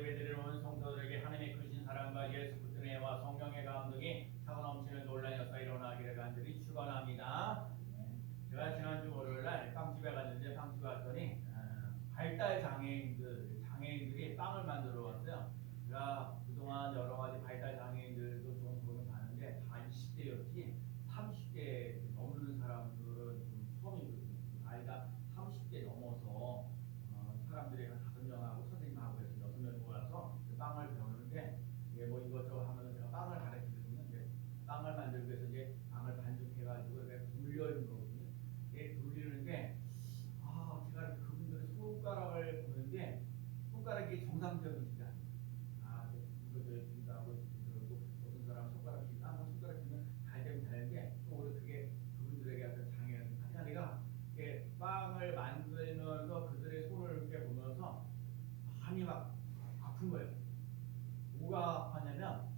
예배드리는 온 성도들에게 하나님의 크신 사랑과 예수 그리스도의 은혜와 성령의 감동이 차고 넘치는 놀라운 역사 일어나기를 간절히 축원합니다. 제가 지난주 월요일날 빵집에 갔는데 빵집 갔더니 발달 장애인들이 빵을 만들어 왔어요. 제가 그동안 여러 가지 발달 장애인들도 좀 보긴 봤는데 다 20대였지 30대 넘는 사람들은 좀 처음이거든요. 나이가 30대 넘어서 사람들이 한 5명하고 선생님하고 해서 6명 모아서 빵을 배우는데 이게 뭐 이것저것 하면서 제가 빵을 가르치거든요. 근데 빵을 만들기 위해서 이제 빵을 반죽해가지고 이렇게 돌려는 거거든요. 이게 돌리는 게 제가 그분들의 손가락을 보는데 손가락이 정상적이지가 않아요. 이거 저 여기다 하고 그러고 어떤 사람 손가락 쥐면 손가락 쥐면 잘 되면 되는데 또 오히려 그게 그분들에게 어떤 장애는 하니까 내가 이렇게 빵을 만들면서 그들의 손을 이렇게 보면서 많이 막 아픈 거예요. 뭐가 아팠냐면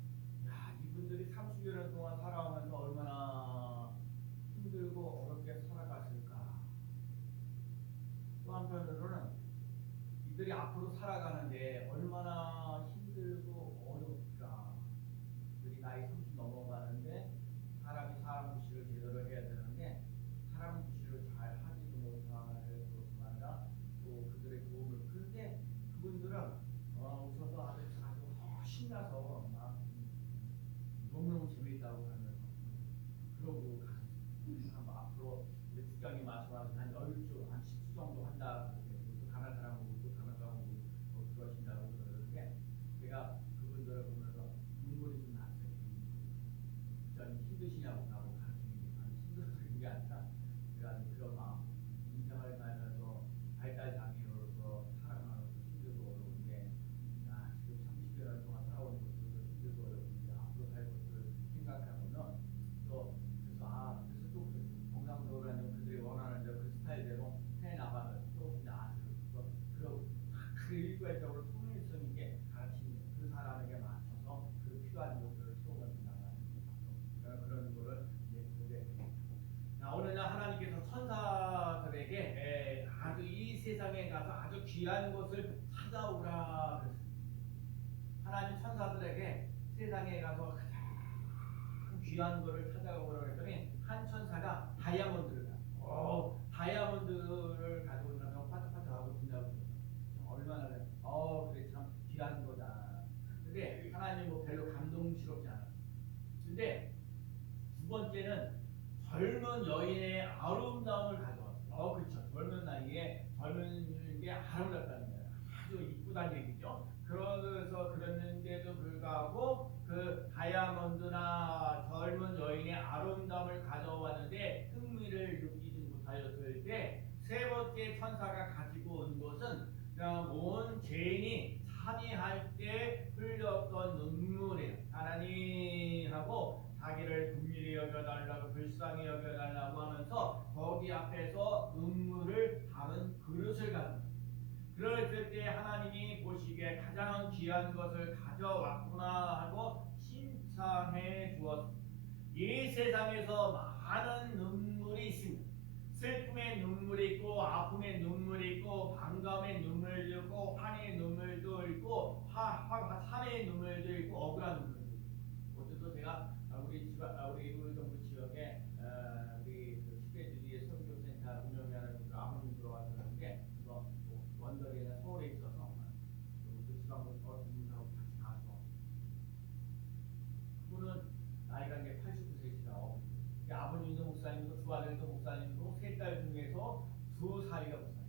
이분들이 30여 년 동안 살아오면서 얼마나 힘들고 어렵게 살아갔을까. 또 한편으로는 이들이 앞으로 살아가는데 얼마나 힘들고 어렵까. 이들이 나이 30 넘어가는데 사람이 사람 구실을 제대로 해야 되는데 사람 구실을 잘 하지도 못할 뿐만 아니라 또 그들의 도움을 그런데 그분들은 오셔서 아주 신나서 막 너무너무 재미있다고 하면서 그러고 가셨어요. 앞으로 우리 국장님 말씀하신 한 10주, 한 10주 정도 한다. 또 다른 사람하고 또 다른 사람하고 그러신다고 그러는데 제가 그분들을 보면서 눈물이 좀 났어요. 국장님 힘드시냐고 나보고 가르치는 게 아니 힘들어서 그런 게 아니라 제가 그런 마음 인생을 살면서 발달 장애인으로서 살아가면서 힘들고 어려운데 지금 30여 년 동안 살아온 것들도 힘들고 어려운데 앞으로 살 것들을 생각해보면 또 그래서 또 경상도라는 그들이 원하는 대로 그 스타일대로 해 나가면 조금씩 나아져서 그 일괄적으로 통일성 있게 가르치는 그 사람에게 맞춰서 그 필요한 것들을 채우면서 나가는 그런 거를 이제 보게 됩니다. 어느 날 하나님께서 천사들에게 아주 이 세상에 가서 아주 귀한 것을 찾아오라 그랬습니다. 하나님 천사들에게 세상에 가서 가장 귀한 것을 찾아오라 했더니 한 천사가 다이아몬드를 가지고 있으면 반짝반짝하고 빛나고 얼마나 그래 참 귀한 거다. 근데 하나님 별로 감동스럽지 않았어요. 근데 두 번째는 젊은 여인의 아름다움을 가져왔어요. 그렇죠. 젊은 나이에 젊은 게 아름답다는 거예요. 아주 이쁘다는 얘기죠. 그래서 그랬는데도 불구하고 그 다이아몬드나 젊은 여인의 아름다움을 가져왔는데 흥미를 느끼지 못하였을 때 세 번째 천사가 가지고 온 것은 온 죄인이 참회할 때 흘렸던 눈물이에요. 하나님하고 자기를 긍휼히 여겨달라고 불쌍히 여겨달라고 하면서 거기 앞에서 눈물을 담은 그릇을 가졌어요. 그랬을 때 하나님이 보시기에 가장 귀한 것을 가져왔구나 하고 칭찬해 주었습니다. 이 세상에서 많은 눈물이 있습니다. 슬픔의 눈물이 있고 아픔의 눈물이 있고 반감의 눈물도 있고 환희의 눈물도 있고 참의 눈물도 있고 억울한 눈물도 있고 어제도 제가 우리 정부 지역에 우리 시대주의 선교센터 운영하는 아버님 들어왔었는데 그래서 원더리나 서울에 있어서 지방 분하고 같이 가서 그분은 나이가 이제 89세시라고 아버님도 목사님이고 두 아들도 목사님이고 세 딸 중에서 두 사이가 목사님.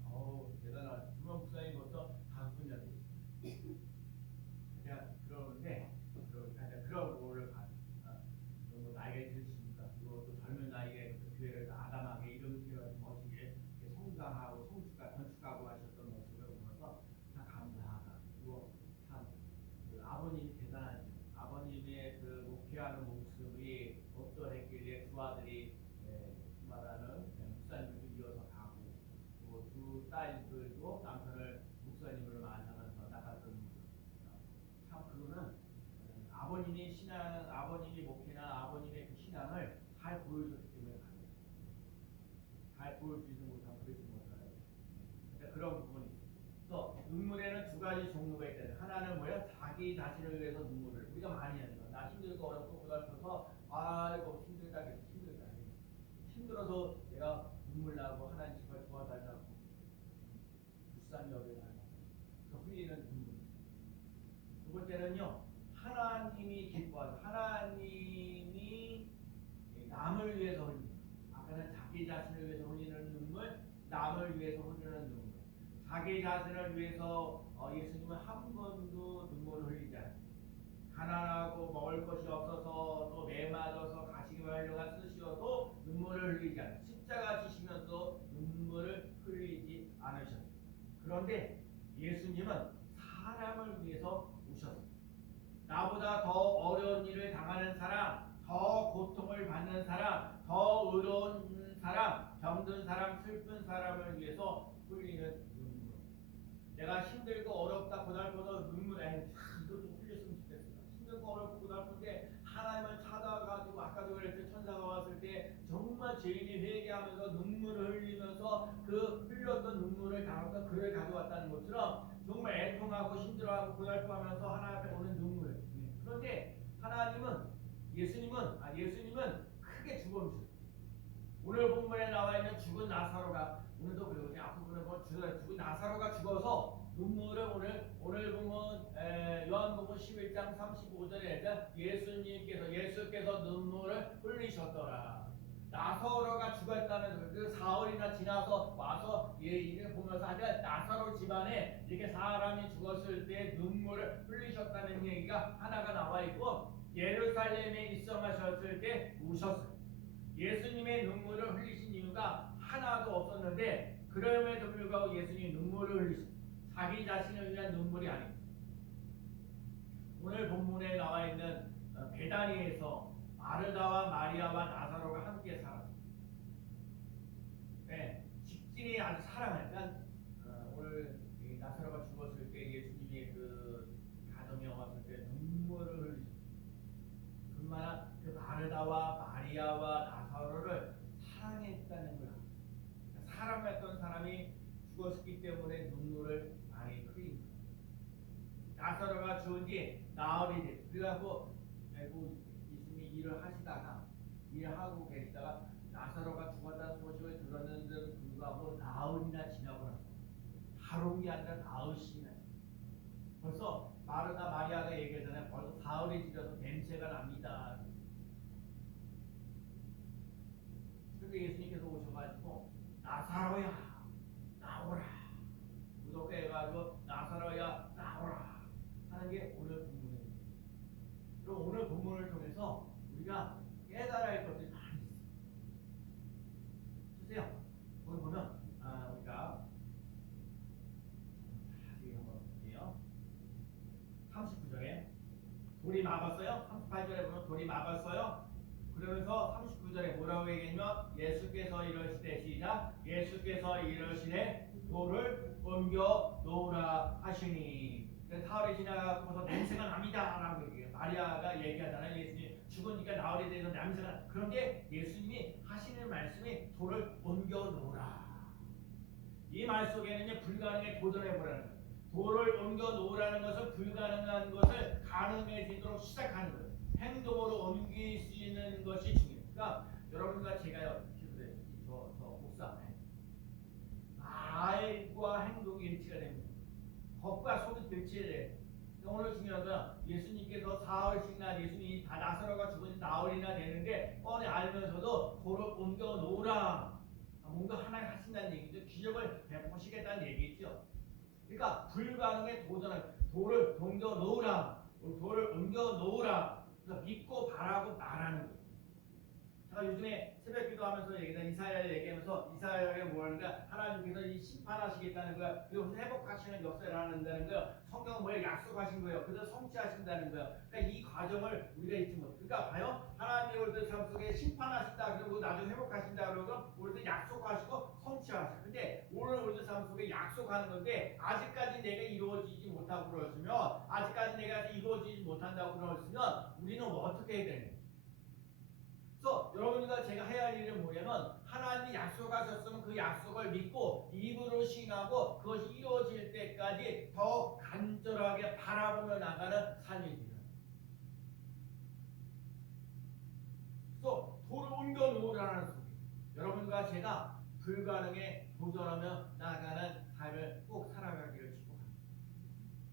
대단하죠. 그런 목사님 벌써 5분 가지 종류가 있다. 하나는 뭐야? 자기 자신을 위해서 눈물을 우리가 많이 하는 거. 나 힘들고 어렵고 고달퍼서 아이고 힘들다 힘들다 힘들어서 내가 눈물 나고 하나님 제발 도와달라고 불쌍히 여겨달라고 흘리는 눈물. 두 번째는요, 하나님이 기뻐하는 하나님이 남을 위해서 흘리는, 아까는 자기 자신을 위해서 흘리는 눈물, 남을 위해서 흘리는 눈물. 자기 자신을 위해서 예수님은 한 번도 눈물을 흘리지 않았어요. 가난하고 먹을 것이 없어서 또 매맞아서 가시기 하려가 쓰시어도 눈물을 흘리지 않았어요. 십자가 지시면서 눈물을 흘리지 않으셨어요. 그런데 예수님은 사람을 위해서 오셨어요. 나보다 더 어려운 일을 당하는 사람, 더 고통을 받는 사람, 더 의로운 사람, 병든 사람, 슬픈 사람을 위해서 흘리는 눈물. 내가 힘들고 어렵다 고달퍼서 눈물, 이거 좀 흘렸으면 좋겠어. 힘들고 어렵고 고달픈데 하나님을 찾아가지고 아까도 그랬죠. 천사가 왔을 때 정말 죄인이 회개하면서 눈물을 흘리면서 그 흘렸던 눈물을 담았던 글을 가져왔다는 것처럼 정말 애통하고 힘들어하고 고달퍼하면서 하나님 앞에 오는 눈물. 그런데 예수님은 크게 죽어주셨어요. 오늘 본문에 나와 있는 죽은 나사로가, 오늘도 그러고 앞부분에 보면 죽은 나사로가 죽어서 눈물을 오늘 보면 요한복음 11장 35절에 예수께서 눈물을 흘리셨더라. 나사로가 죽었다는 그 사흘이나 지나서 와서 이를 보면서 하자 나사로 집안에 이렇게 사람이 죽었을 때 눈물을 흘리셨다는 얘기가 하나가 나와 있고, 예루살렘에 입성하셨을 때 우셨어요. 예수님의 눈물을 흘리신 이유가 하나도 없었는데 그럼에도 불구하고 예수님이 눈물을 흘리셨어요. 자기 자신을 위한 눈물이 아닙니다. 오늘 본문에 나와 있는 베다니에서 마르다와 마리아와 나사로가 함께 살았어요. 네, 직진이 아주 사랑하니까 오늘 나사로가 죽었을 때 예수님이 그 가정에 왔을 때 눈물을 흘리셨어요. 그만한 그 마르다와 마리아와 나사로를 사랑했다는 거야. 사랑했던 사람이 죽었기 때문에 눈물을 많이 흘린 거야. 나사로가 죽은 뒤 나흘이 됐어. 그래갖고 예수님이 일하고 계시다가 나사로가 죽었다는 소식을 들었는데도 불구하고 나흘이나 지나고 나서 하루이 아니라 나흘씩이나 벌써 마르다 마리아가 얘기하잖아요. 벌써 사흘이 지나서 냄새가 납니다. 그래서 예수님께서 오셔가지고 나사로야 나오라, 무섭게 해가지고 나사로야 나오라 하는 게 오늘 본문입니다. 그럼 오늘 본문을 통해서 우리가 깨달아야 할 것들이 많이 있어요. 주세요. 오늘 보면 우리가 자세히 한번 볼게요. 39절에 돌이 막았어요. 38절에 보면 돌이 막았어요. 그러면서 39절에 뭐라고 얘기하냐면 예수께서 이러시되 시작, 예수께서 이러시되 돌을 옮겨 놓으라 하시니. 사흘이 지나가고서 냄새가 납니다 라고 얘기해요. 마리아가 얘기하잖아요. 예수님 죽으니까 나흘에 대해서 냄새가 나. 그런데 예수님이 하시는 말씀이 돌을 옮겨 놓으라. 이 말 속에는 불가능에 도전해보라는 거예요. 돌을 옮겨 놓으라는 것은 불가능한 것을 가능해지도록 시작하는 거예요. 행동으로 옮길 수 있는 것이 중요해요. 그러니까 여러분과 제가요, 저 목사, 말과 행동이 일치가 됩니다. 겉과 속이 일치해야 돼요. 오늘 중요한 건 예수님께서 사흘씩이나 예수님이 다 나사로가 죽은 나흘이나 되는데 뻔히 알면서도 돌을 옮겨 놓으라. 뭔가 하나 하신다는 얘기죠. 기적을 베푸시겠다는 얘기죠. 그러니까 불가능에 도전하는, 돌을 옮겨 놓으라. 돌을 옮겨 놓으라. 그래서 믿고 바라고 말하는 거예요. 제가 요즘에 새벽 기도하면서 이사야를 얘기하면서 이사야가 뭐 하는가, 하나님께서 이 심판하시겠다는 거야. 그리고 회복하시는 역사를 한다는 거야. 성경은 뭘 약속하신 거예요. 그래서 성취하신다는 거야. 그러니까 이 과정을 우리가 잊지 못해. 그러니까 봐요. 하나님이 우리들 삶 속에 심판하신다 그러고 나중에 회복하신다 그러고 우리들 약속하시고 성취하셔. 근데 오늘 우리들 삶 속에 약속하는 건데 아직까지 내가 이루어지지 못하고 그러시면, 아직까지 내가 이루어지지 못한다고 그러시면 우리는 어떻게 해야 되냐. 그래서 여러분과 제가 해야 할 일은 뭐냐면, 하나님이 약속하셨으면 그 약속을 믿고 입으로 신하고 그것이 이루어질 때까지 더 바라보며 나가는 삶이 되는. 그래서 돌을 옮겨 놓으라는 소리. 여러분과 제가 불가능에 도전하며 나가는 삶을 꼭 살아가기를 축복합니다.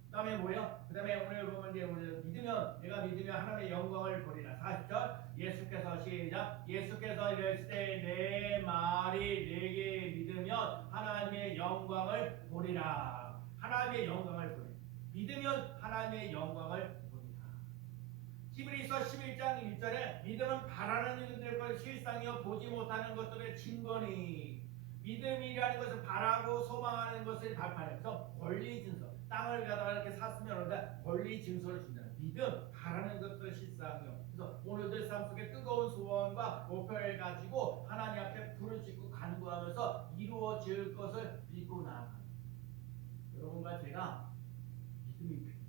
그 다음에 뭐예요? 그 다음에 오늘 보면 이제 우리 믿으면, 내가 믿으면 하나님의 영광을 보리라. 40절 예수께서 시작. 예수께서 이랬을 때 내 말이 내게 믿으면 하나님의 영광을 보리라. 하나님의 영광을 보리라. 믿으면 하나님의 영광을 보리라. 히브리서 11장 1절에 믿음은 바라는 일들과 실상이요 보지 못하는 것들의 증거니. 믿음이라는 것은 바라고 소망하는 것을 발판해서 권리 증서. 땅을 가다가 이렇게 샀으면 권리 증서를 준다. 믿음, 바라는 것들의 실상이요. 그래서 오늘들 삶 속에 뜨거운 소원과 목표를 가지고 하나님 앞에 불을 짓고 간구하면서 이루어질 것을 믿고 나아가는. 여러분과 제가 믿음이 필요해요.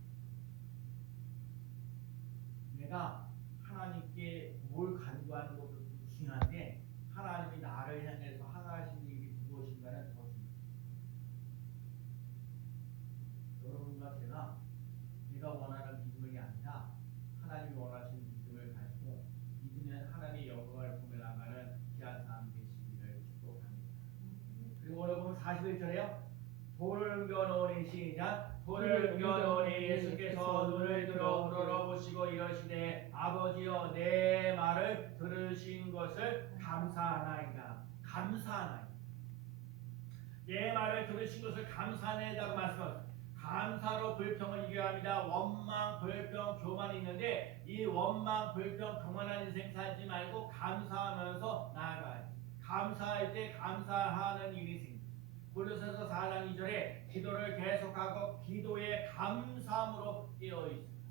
내가 하나님께 뭘 간구하는 것도 중요한데 하나님이 나를 향해서 하나하신 일이 무엇인가는 더 중요해요. 여러분과 제가 내가 원하는 믿음이 아니라 하나님이 원하시는 믿음을 가지고 믿으면 하나님의 영광을 보며 나가는 귀한 삶 되시기를 축복합니다. 그리고 오늘 보면 41절에요. 돌을 옮겨놓으니 시작. 돌을 옮겨놓으니 예수께서 눈을 들어 우러러보시고 이러시되 아버지여 내 말을 들으신 것을 감사하나이다. 감사하나이다. 내 말을 들으신 것을 감사하나이다고 말씀하셨습니다. 감사로 불평을 이겨야 합니다. 원망, 불평, 교만이 있는데 이 원망, 불평, 교만한 인생 살지 말고 감사하면서 나아가야 합니다. 감사할 때 감사하는 일이 생깁니다. 골로새서 4장 2절에 기도를 계속하고 기도에 감사함으로 깨어 있습니다.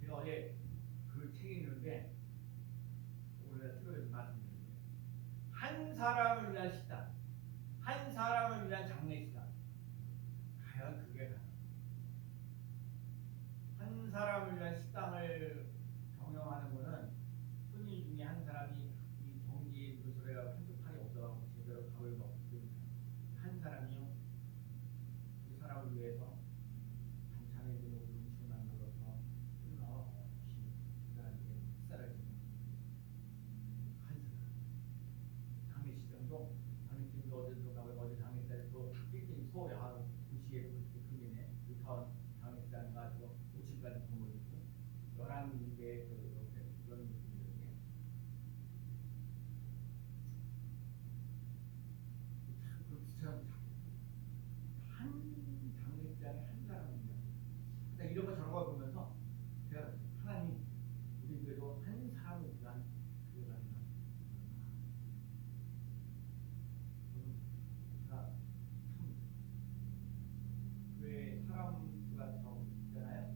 제가 어제 그 책이 있는데 오늘 트로에서 말씀드렸는데 한 사람을 위한 식당, 한 사람을 위한 장례식당, 과연 그게 가능합니까? 한 사람을 위한 식당을 경영하는 것은 손님 중에 한 사람이 이 경기 누수래가 한쪽판이 없어가지고 제대로 밥을 먹고 한 사람이요 그 사람을 위해서 반찬에 있는 음식을 만들어서 끊임없이 그 사람에게 식사를 주는 한 사람. 장례식장도 어제도 가고 어제 장례식장도 일찍 서울에 도시에도 그렇게 큰일이네. 의타운 장례식장 가지고 50가지 건물 있고 11개의 그런 느낌이거든요. 참 그 귀찮은 한 장례식장에 한 사람입니다. 그러니까 이런 거 저런 거 보면서 제가 하나님 우리 교회도 한 사람을 위한 교회가 되나 제가 참 교회 사람 수가 적잖아요.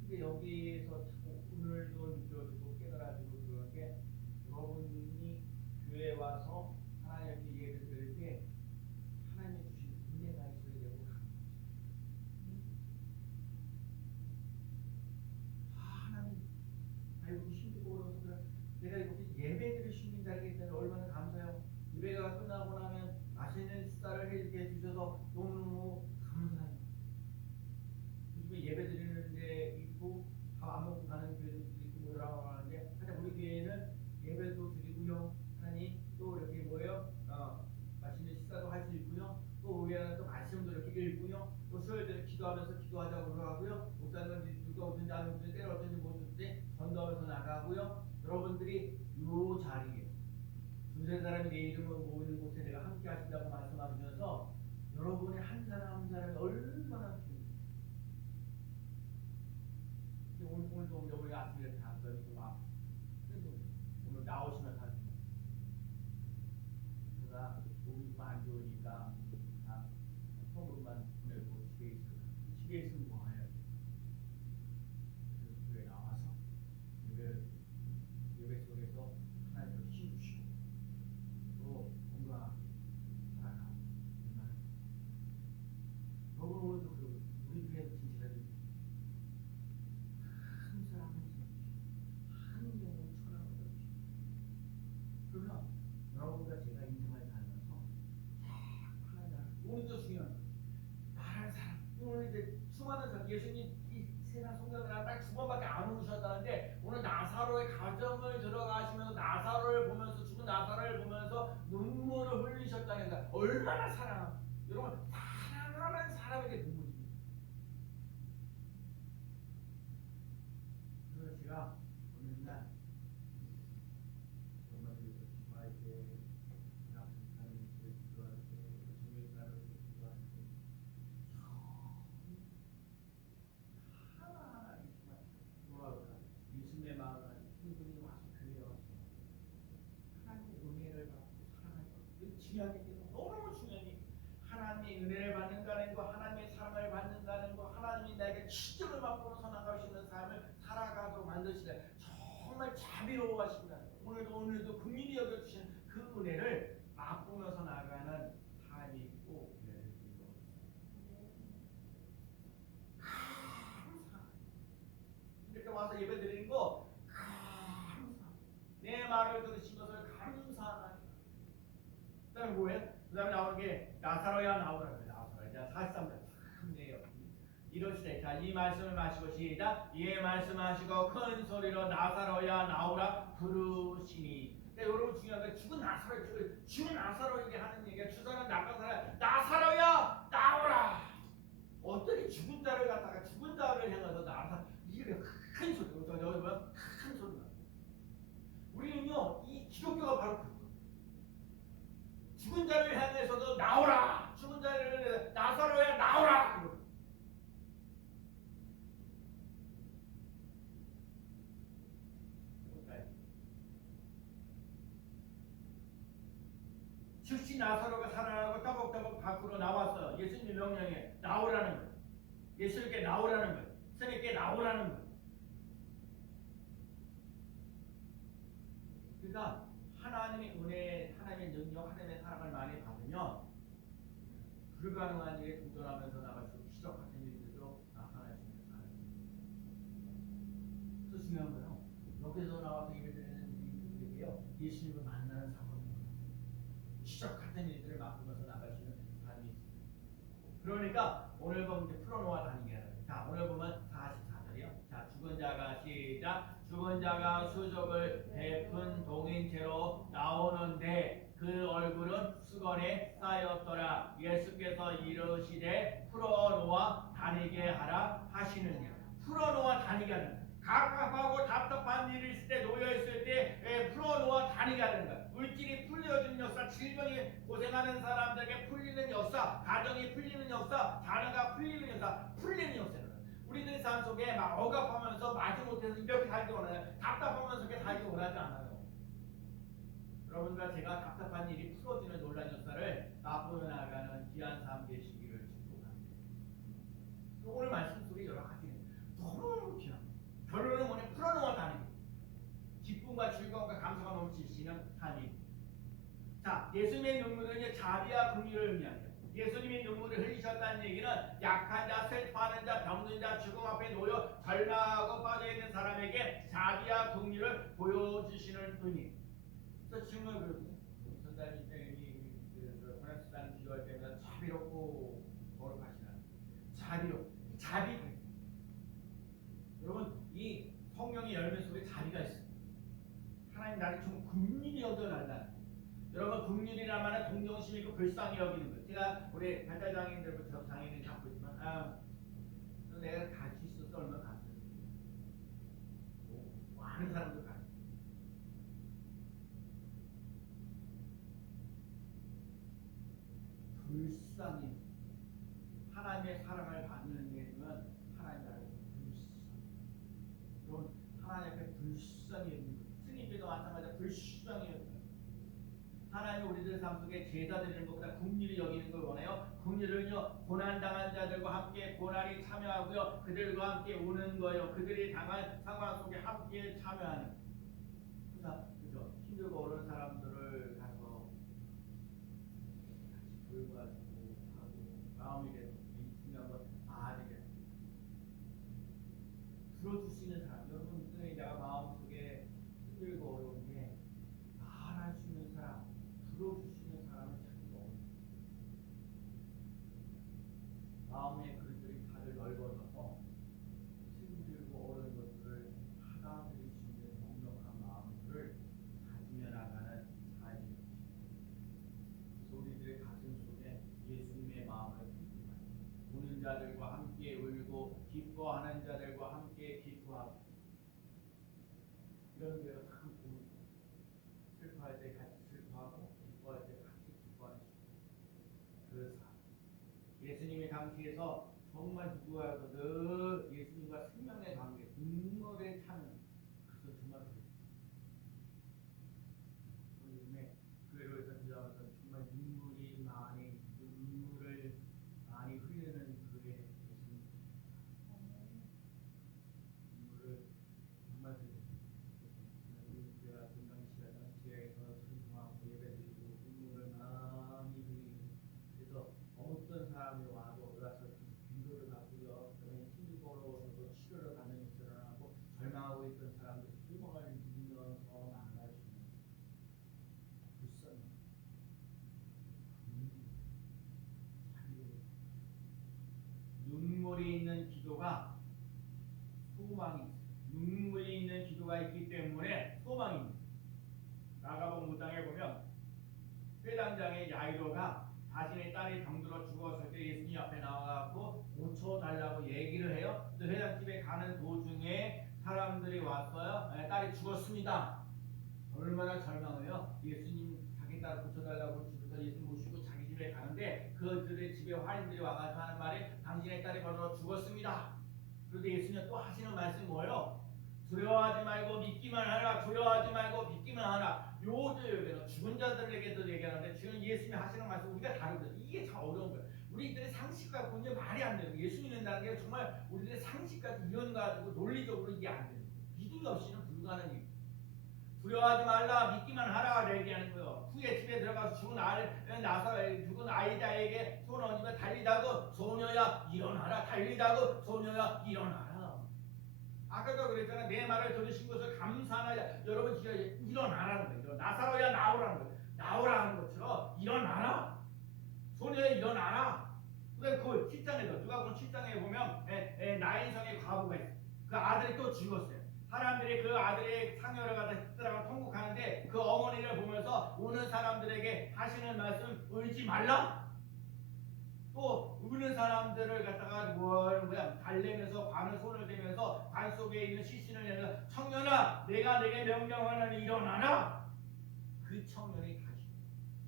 근데 여기에서 자꾸 오늘도 느껴지고 깨달아지고 그런 게 여러분이 교회에 와서 하나님 앞에 예배 드릴 때 하나님이 주신 은혜가 있어야 되고 하나님 아이고 힘들고 어려워서 내가 이렇게 예배 드릴 수 있는 자리가 있다니 얼마나 감사해요. 예배가 끝나고 나면 맛있는 식사를 해주게 주셔서 너무너무 감사해요. 요즘에 예배 드리는 데 있고 밥 안 먹고 가는 교회도 있고 뭐라고 하는데 하여튼 우리 교회는 예배도 드리고요. 하나님 또 이렇게 뭐예요? 맛있는 식사도 할 수 있고요. 또 우리는 또 말씀도 이렇게 읽고요. 또 수요일에 기도하면서 기도하자고 하고요. 목사님은 누가 오든지 안 오든지 때려 어든지 못 오든지 전도하면서 나가고요. 여러분들이 이 자리에 두세 사람이 내 이름으로 모이는 곳에 내가 함께 하신다고 말씀하시면서 여러분의 한 사람 한 사람이 얼마나 중요해요. 오늘도 우리 아침에 갔더니 막 오늘 나오시면 하시면 제가 몸이 좀 안 좋으니까 통으로만 보내고 집에 있어요. 집에 있으면 뭐 해요? 그래서 교회 나와서 예배 속에서 하나님을 힘 주시고 또 건강하게 살아가고 얼마나 여러분 오늘도 우리 교회에서 진실하게 한 사람 한 사람 한 영혼 천하가 예수님 이 세상 성경에 딱 두 번밖에 안 오셨다는데 오늘 나사로의 가정을 들어가시면서 나사로를 보면서 죽은 나사로를 보면서 눈물을 흘리셨다는 거야. 얼마나 사랑, 여러분 사랑하는 사람에게 눈물입니다. 그래서 제가 어느 날 엄마들이 기도할 때, 남편을 기도할 때, 중일사를 기도할 때 하나하나 정말 뭐라 그럴까 예수님의 마음을 가지고 분이 와서 교회에 와서 하나님의 은혜를 받고 사랑을 받고 이거 중요한 얘기예요. 너무너무 중요한 얘기. 하나님의 은혜를 받는다는 거, 하나님의 사랑을 받는다는 거, 하나님이 나에게 축복을 맛보면서 나갈 수 있는 삶을 살아가도록 만드시다. 정말 자비로워하신다. 오늘도 국민이 여겨주시는 그 은혜를 맛보면서 나가는 삶이 있고 이렇게 와서 예배 드리는 거 내 말을 들으신 것을 감사하나니. 그 다음에 뭐예요? 그 다음에 나오는 게 나사로야 나오라. 나사로. 자 43절 참 네요. 이러시되 자 이 말씀을 마시고 시작. 이에 말씀하시고 큰 소리로 나사로야 나오라 부르시니. 그러니까 여러분 중요한 게 죽은 나사로에게 하는 얘기가 주사는 낙하사라 나사로야 나오라. 어떻게 죽은 자를 갖다가 죽은 자를 향해서 나사 이게 큰 소리. 여기 보면 큰 소리 나. 우리는요 이 기독교가 바로 그거예요. 죽은 자를 향해서도 나오라. 죽은 자를 향해서 나사로야 나오라. 즉시 나사로가 살아나고 따박따박 밖으로 나와서 예수님 명령에 나오라는 거예요. 예수님께 나오라는 거예요. 스님께 나오라는 거예요. 그러니까 하나님의 은혜, 하나님의 능력, 하나님의 사랑을 많이 받으면 불가능한 일에 도전하면서 나갈 수 있고 기적 같은 일들도 나타날 수 있는 사람입니다. 그래서 중요한 거예요. 여기서 나와서 예배드리는 우리들에게요 예수님을 만나는 사건입니다. 기적 같은 일들을 맡으면서 나갈 수 있는 삶이 있습니다. 그러니까 오늘 보면 이제 풀어놓아 다니게 하는 거예요. 자 오늘 보면 44절이요. 자 죽은 자가 시작. 죽은 자가 수족을 베푼 동인체로 나오는데 그 얼굴은 수건에 쌓였더라. 예수께서 이르시되 풀어놓아 다니게 하라 하시느니라. 풀어놓아 다니게 하는 거야. 갑갑하고 답답한 일이 있을 때 놓여있을 때 풀어놓아 다니게 하는 거야. 물질이 풀려주는 역사, 질병이 고생하는 사람들에게 풀리는 역사, 가정이 풀리는 역사, 자녀가 풀리는 역사, 풀리는 역사. 우리들의 삶 속에 막 억압하면서 마지못해서 이렇게 살기 원해요. 답답하면서 이렇게 살기 원하지 않아요. 여러분과 제가 답답한 일이 풀어지는 놀란 역사를 맛보며 나가는 귀한 삶 되시기를 축복합니다. 오늘 말씀 속에 여러 가지 너무 귀합니다. 결론은 뭐냐? 풀어놓아 다니는 기쁨과 즐거움과 감사가 넘치시는 삶입니다. 자, 예수님의 눈물은 자비와 긍휼을 의미합니다. 예수님이 눈물을 흘리셨다는 얘기는 약한 자, 슬퍼하는 자, 병든 자, 죽음 앞에 놓여 절망하고 빠져있는 사람에게 자비와 긍휼을 보여주시는 의미. 그래서 질문을 그러거든요. 선생님이 선행수단 기도할 때마다 자비롭고 거룩하시나 자비. 여러분 이 성령의 열매 속에 자비가 있습니다. 하나님 나를 좀 긍휼히 여겨달라. 여러분 긍휼이란 말은 동정심 있고 불쌍히 여기는 거예요. 제가 우리 발달장애인들부터 장애인을 갖고 있지만 내가 갈 수 있어서 얼마나 감사해요. 많은 사람들 가르쳐. 불쌍히 하나님의 사랑을 받는 일이면 하나님 나라에서 불쌍히. 여러분 하나님 앞에 불쌍히 여기는 거예요. 스님께도 마찬가지로 불쌍히 여기는 거예요. 하나님 우리들 삶 속에 제사 드리는 것보다 긍휼히 여기는 걸 원해요. 긍휼은요 고난당한 자들과 함께 고난이 참여하고요 그들과 함께 우는 거예요. 그들이 당한 상황 속에 함께 참여하는. 그죠? 힘들고 어려운 사람들을 가서 같이 돌봐주고 하고 마음이 되고 중요한 건 말이래. 들어줄 수 있는 사람. 여러분들이 내가 마음 속에 힘들고 어려운 게 말할 수 있는 사람, 들어줄 수 있는 사람을 찾기가 어려워요. 마음의 글들이 다들 넓어져서 우는 자들과 함께 울고 기뻐하는 자들과 함께 기뻐하고. 이런 교회가 참 좋은 거예요. 슬퍼할 때 같이 슬퍼하고 기뻐할 때 같이 기뻐하는 그 삶. 예수님이 당시에서 정말 누구와도 늘 예수님과 생명의 관계, 눈물에 타는 그래서 정말 요즘에 교회로 해서 지나가서 정말 눈물을 많이 흘리는 교회 예수님 눈물을 정말 우리 교회가 분당시에서 찬송하고 예배드리고 눈물을 많이 흘리고 그래서 어떤 사람이 와서 기도를 받고요. 그러면 힘이 벌어져서 치료를 받는 일을 하고 절망하고 있던 사람들 소망을 누리면서 나아가시는 불쌍한 눈물이 있는 기도가 소망이 있어요. 눈물이 있는 기도가 있기 때문에 소망이 있는 거예요. 마가복음 5장에 보면 회당장의 야이로가 자신의 딸이 병들어 죽었을 때 예수님 앞에 나와갖고 고쳐달라고 얘기를 해요. 또 회당집에 가는 도중에 사람들이 왔어요. 딸이 죽었습니다. 얼마나 절망해요. 예수님 자기 딸 고쳐달라고 집에서 예수 모시고 자기 집에 가는데 그들의 집에 화인들이 와가지고 하는 말이 당신의 딸이 벌써 죽었습니다. 그런데 예수님 또 하시는 말씀이 뭐예요? 두려워하지 말고 믿기만 하라. 두려워하지 말고 믿기만 하라. 요도 죽은 자들에게도 얘기하는데 지금 예수님이 하시는 말씀 우리가 다르거든요. 이게 참 어려운 거예요. 우리들의 상식 갖고는 말이 안 되는 거예요. 예수 믿는다는 게 정말 우리들의 상식까지 이론 가지고 논리적으로 이게 안 되는 거예요. 믿음이 없이는 불가능해요. 두려워하지 말라 믿기만 하라 얘기하는 거예요. 후에 집에 들어가서 죽은 아이자에게 손 얹으며 달리다고 소녀야 일어나라. 달리다고 소녀야 일어나라. 아까도 그랬잖아. 내 말을 들으신 것을 감사하냐. 여러분 진짜 일어나라는 거예요. 나사로야 나오라는 거예요. 나오라 하는 것처럼 일어나라. 소녀야 일어나라. 그 7장에도 누가복음 7장에 보면 나인성의 과부가 있어요. 그 아들이 또 죽었어요. 사람들이 그 아들의 상여를 갖다 십자가로 통곡하는데 그 어머니를 보면서 오는 사람들에게 하시는 말씀 울지 말라. 또 우는 사람들을 갖다가 뭐하는 거야? 달래면서 관을 손을 대면서 관 속에 있는 시신을 내면서 청년아 내가 내게 명령하는 일어나라. 그 청년이 다시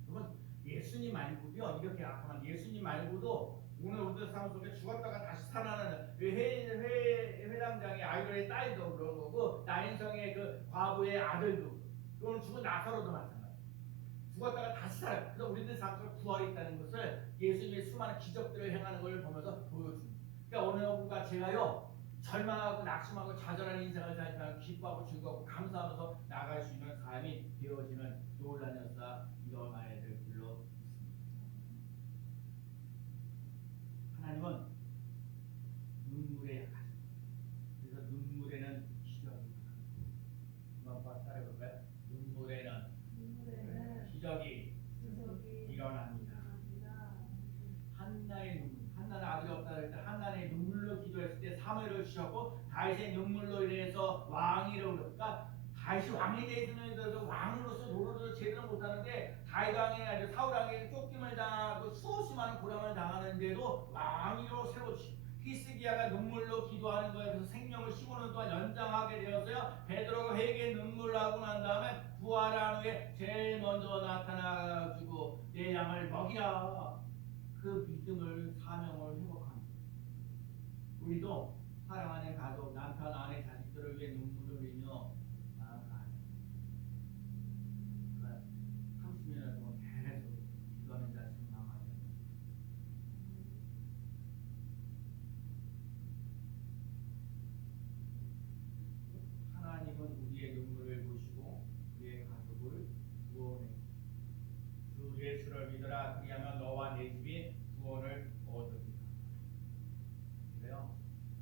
그건 예수님 말고도요. 이렇게 악한 예수님 말고도 오늘 우리들 삶 속에 죽었다가 다시 살아나는 회당장의 아이들의 딸도 그런 거고 나인성의 그 과부의 아들도 또는 죽은 나사로도 마찬가지. 죽었다가 다시 살아요. 그래서 우리들 삶 속에 부활이 있다는 것을 예수님의 수많은 기적들을 행하는 걸 보면서 보여줍니다. 그러니까 어느 누가 제가요 절망하고 낙심하고 좌절하는 인생을 살지만 기뻐하고 즐거웠고 감사하면서 나갈 수 있는 삶이 되어지는 놀라운 역사 일어나야 될 줄로 믿습니다. 하나님은 눈물에 약하십니다. 그래서 눈물에는 기적이 한번 따라해볼까요? 눈물에는 기적이 일어납니다. 한나의 눈물. 한나는 아들이 없다 할 때 한나의 눈물로 기도했을 때 사무엘을 주셨고 다윗의 눈물로 인해서 왕이 이르고 그러니까 다윗이 왕에 대해서는 왕으로서 노릇을 제대로 못하는데 다윗 왕이 아니라 사울 왕에게 쫓김을 당하고 수없이 많은 고난을 당하는데도 왕으로 새로 히스기야가 눈물로 기도하는 거에 그래서 생명을 15년 동안 연장하게 되었어요. 베드로가 회개의 눈물을 하고 난 다음에 부활한 후에 제일 먼저 나타나가지고 내 양을 먹이라. 그 믿음을 사명을 회복합니다. 우리도 사랑하는 가족, 남편, 아내, 자식들을 위해 눈물을 흘리며 나아가야 합니다. 30년을 동안 계속 기도하는 자식 나아가야 합니다. 하나님은 우리의 눈물을 보시고 우리의 가족을 구원해 주시고 주 예수를 믿으라. 그리하면 너와 내 집이 구원을 얻으리라. 그래요.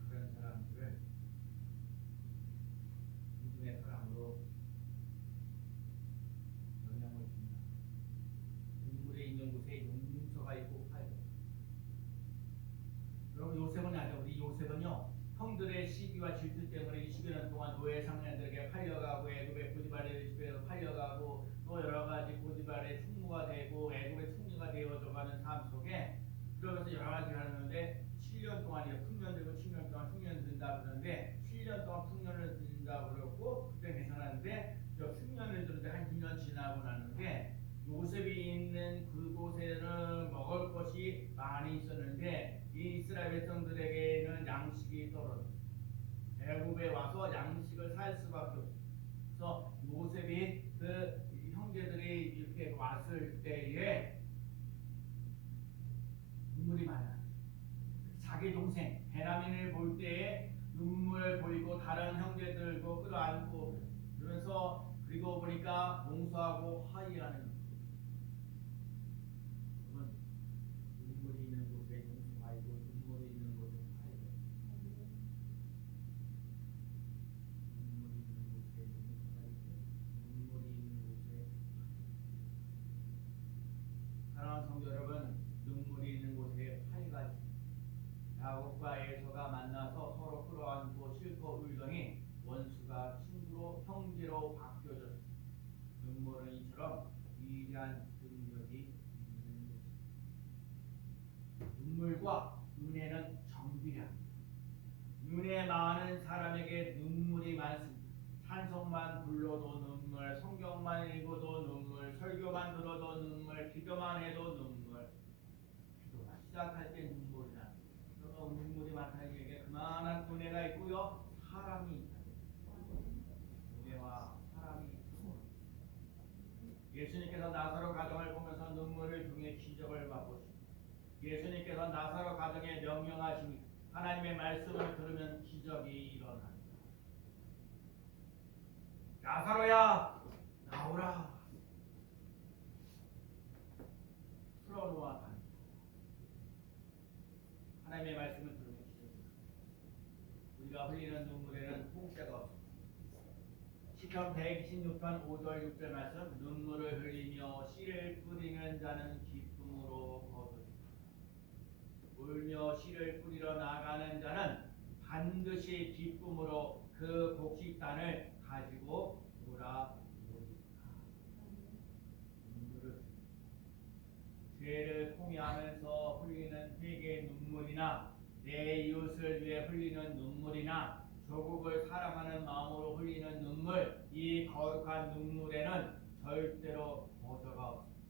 그런 사람들을 믿음의 사랑으로 영향을 줍니다. 눈물에 있는 곳에 용서가 있고 화해가 있습니다. 여러분 요셉은 아니요. 우리 요셉은요. 형들의 시기와 질투 때문에 20여 년 동안 노예 상년들에게 팔려가고 애굽의 보디발의 집에서 팔려가고 또 여러 가지 보디발의 충무가 되고 애굽의 총리가 되어져가는 삶 속에 그러면서 여러 가지 하는데 자기 동생 베냐민을 볼 때에 눈물 보이고 다른 형제들도 끌어안고 그러면서 그리고 보니까 용서하고 화해하는 그러면 눈물이 있는 곳에 용서가 있고 눈물이 있는 곳에 화해가 있고 눈물이 있는 곳에 용서가 있고 눈물이 있는 곳에 사랑하는 성도 여러분, 눈물이 있는 곳에 화해가 있습니다. 야곱과 에서가 만나서 서로 끌어안고 실컷 울더니 원수가 친구로 형제로 바뀌어졌습니다. 눈물은 이처럼 위대한 능력이 있는 것입니다. 눈물과 은혜는 정비례합니다. 은혜 많은 사람에게 눈물이 많습니다. 찬송만 불러도 눈물, 성경만 읽어도 눈물, 설교만 들어도 눈물, 기도만 해도 눈물. 기도가 시작할 때 눈물이 납니다. 그러면 눈물이 많다는 얘기에 그만한 은혜가 있고요. 사람이 있다. 은혜와 사람이 있고. 예수님께서 나사로 가정을 보면서 눈물을 통해 기적을 맛보십니다. 예수님께서 나사로 가정에 명령하십니다. 하나님의 말씀을 들으면 기적이 일어납니다. 나사로야 나오라. 풀어놓아 갑니다. 하나님의 말씀을 들으면 기적이 일어납니다. 우리가 흘리는 눈물에는 공짜가 없습니다. 시편 126편 5절 6절 말씀 눈물을 흘리며 씨를 뿌리는 자는 기쁨으로 거두리라. 울며 씨를 뿌리러 나가는 자는 반드시 기쁨으로 그 곡식단을 가지고 돌아오리라. 눈물을 죄를 통회하면서 흘리는 회개의 눈물이나 내 이웃을 위해 흘리는 눈물이나 조국을 사랑하는 마음으로 흘리는 눈물, 이 거룩한 눈물에는 절대로 거저가 없습니다.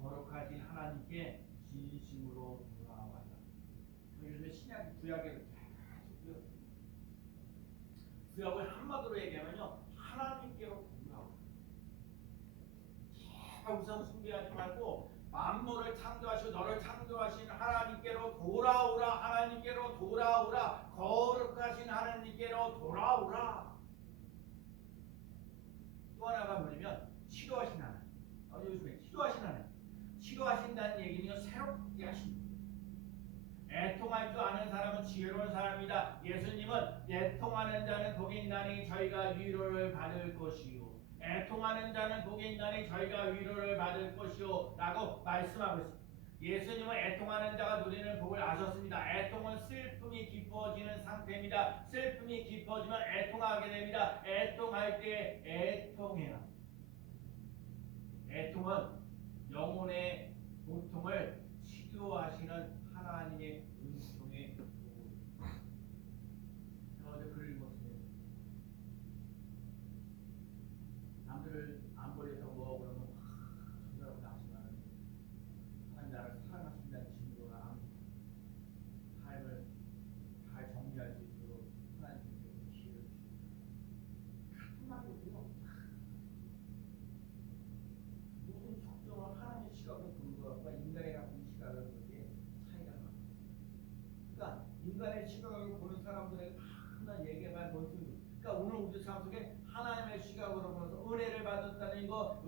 거룩하신 하나님께 진심으로 돌아와야 합니다. 요즘에 신약 구약에도 계속 구약을 한마디로 얘기하면요, 하나님께로 돌아와. 제발 우상 숭배하지 말고 만물을 창조하시고 너를 창조하신 하나님께로 돌아오라. 하나님께로 돌아오라. 거룩하신 하나님께로 돌아오라. 또 하나가 뭐냐면 치료하신 하나님. 요즘에 치료하신 하나님. 치료하신다는 얘기는요, 새롭게 하십니다. 애통할 줄 아는 사람은 지혜로운 사람이다. 예수님은 애통하는 자는 복이 있나니 저희가 위로를 받을 것이요. 애통하는 자는 복이 있나니 저희가 위로를 받을 것이요 라고 말씀하고 있습니다. 예수님은 애통하는 자가 누리는 복을 아셨습니다. 애통은 슬픔이 깊어지는 상태입니다. 슬픔이 깊어지면 애통하게 됩니다. 애통할 때 애통해야. 애통은 영혼의 고통을 치료하시는 하나님의 은총의 도구입니다. 제가 어제 글을 읽었어요. 남들을 안 버렸다고 그러면 저 사람은 낙심하는 하나님 나를 사랑하신다는 증거가 삶을 잘 정리할 수 있도록 하나님께서 기회를 주십니다. 같은 말이고요. 모든 적정한 하나님의 시각으로 보는 것과 인간의 보는 시각을 보는 게 차이가 납니다. 그러니까 인간의 시각으로 보는 사람들에게 다 얘기해봐야 뭔 소리고. 그러니까 오늘 우리 삶 속에 하나님의 시각으로 보면서 은혜를 받았다는 거,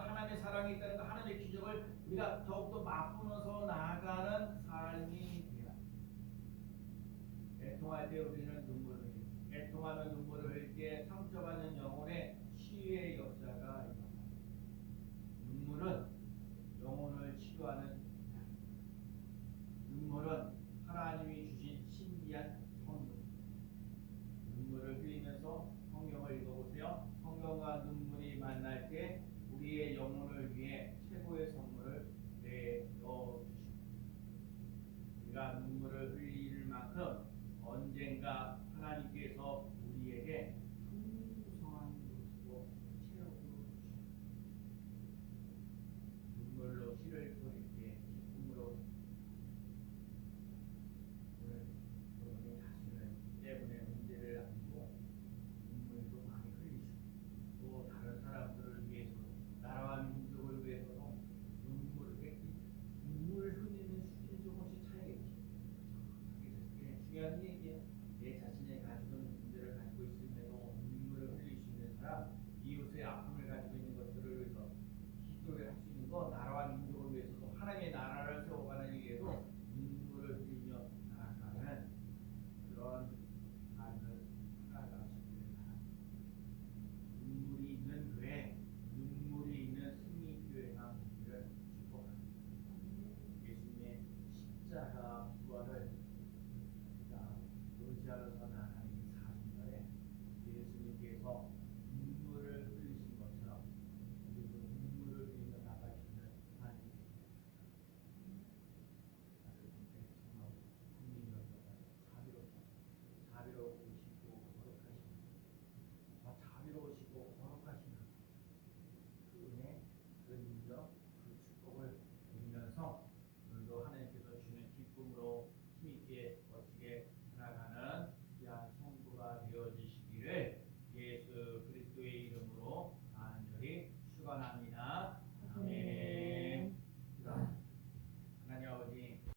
하나님의 사랑이 있다는 거, 하나님의 기적을 우리가 더욱더 맛보면서 나아가는 삶이 돼야. 애통할 때 우리는 눈물을 흘리고, 애통하며 눈물을 흘릴 때 상처받는 영혼의 치유의 역사가 일어납니다. 눈물은 영혼을 치료하는 눈물은 하나님이 주신 신비한 선물. 눈물을 흘리면서 성경을 읽어보세요. 성경과 눈물이 만날 때 우리의 영혼을 위해 최고의 선물을 내어주십니다. 우리가 눈물을 흘릴 만큼 언젠가 얘기하니